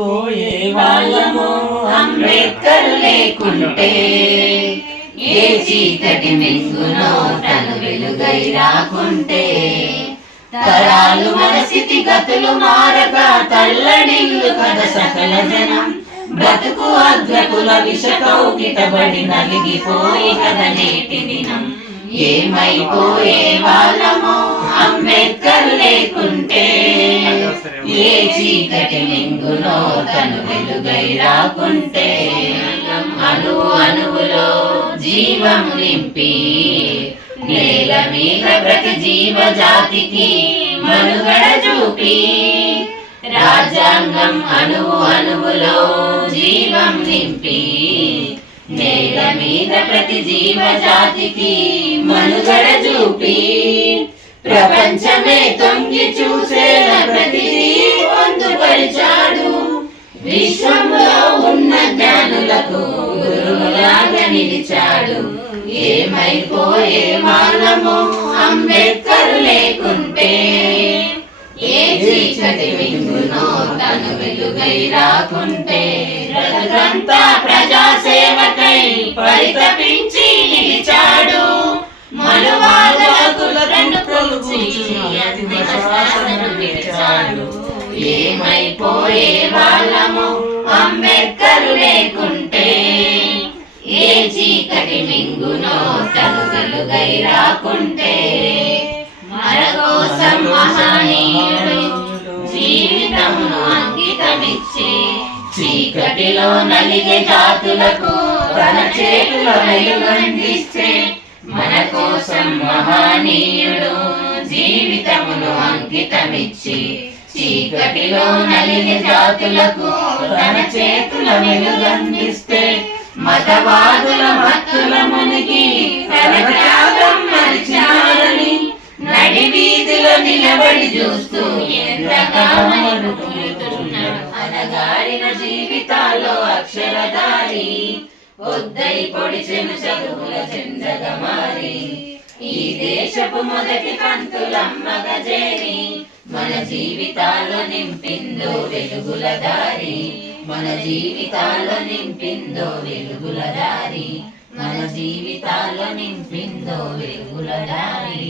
ఏమైపోయే వాళ్ళమో అంబేద్కర్ లేకుంటే, ఏ చీకటి మింగునో తను వెలుగై రాకుంటే, తరాలు మన స్థితిగతులు మారక తల్లడిల్లు కథ సకల జనం, బ్రతుకు అగ్రకుల విష కౌగిటబడి నలిగిపోయి కథ నేటి దినం. ఏమైపోయే వాళ్ళమో అంబేద్కర్ లేకుంటే, ఏ చీకటి మింగునో తను వెలుగై రాకుంటే, అణువు అణువులో జీవము నింపి నేల మీద ప్రతి జీవ జాతికి మనుగడ చూపి, రాజ్యాంగం అణువు అణువులో జీవం నింపి నేల మీద ప్రతి జీవ జాతికి మనుగడ చూపి, ప్రపంచమే తొంగి చూసేలా ప్రతిదీ పొందుపరిచాడు. విశ్వంలో ఉన్న జ్ఞానులకు గురువులాగా నిలిచాడు. ఏమైపోయే వాళ్ళమో అంబేద్కర్ లేకుంటే, ఏ చీకటి మింగునో తను వెలుగై రాకుంటే, బ్రతుకంతా ప్రజాసేవకై పరితపించి నిలిచాడు. మనువాదులకు ఏమైపోయే వాళ్ళమో అంబేద్కర్ లేకుంటే, ఏ చీకటి మింగునో తను వెలుగై రాకుంటే, మన కోసం మహనీయుడు జీవితమును అంకితమిచ్చి, చీకటిలో నలిగే జాతులకు తన చేతుల వెలుగందిస్తే, మన కోసం మహనీయుడు జీవితమును అంకితమిచ్చి, చీకటిలో నలిగే జాతులకు తన చేతుల వెలుగందిస్తే, మతవాదుల మత్తుల మునిగి తన త్యాగం మరిచారని నడి వీధిలో నిలబడి చూస్తూ ఎంతగా మనుకుంటున్నాడు. అనగారిన జీవితాల్లో అక్షరధారి పొద్దై పొడిచెను చదువుల చెందగా మారి, ఈ దేశపు మొదటి పంతులమ్మగా చేరి మన జీవితాల్లో నింపిందో వెలుగుల దారి, మన జీవితాల్లో నింపిందో వెలుగుల దారి, మన జీవితాల్లో నింపిందో వెలుగుల దారి.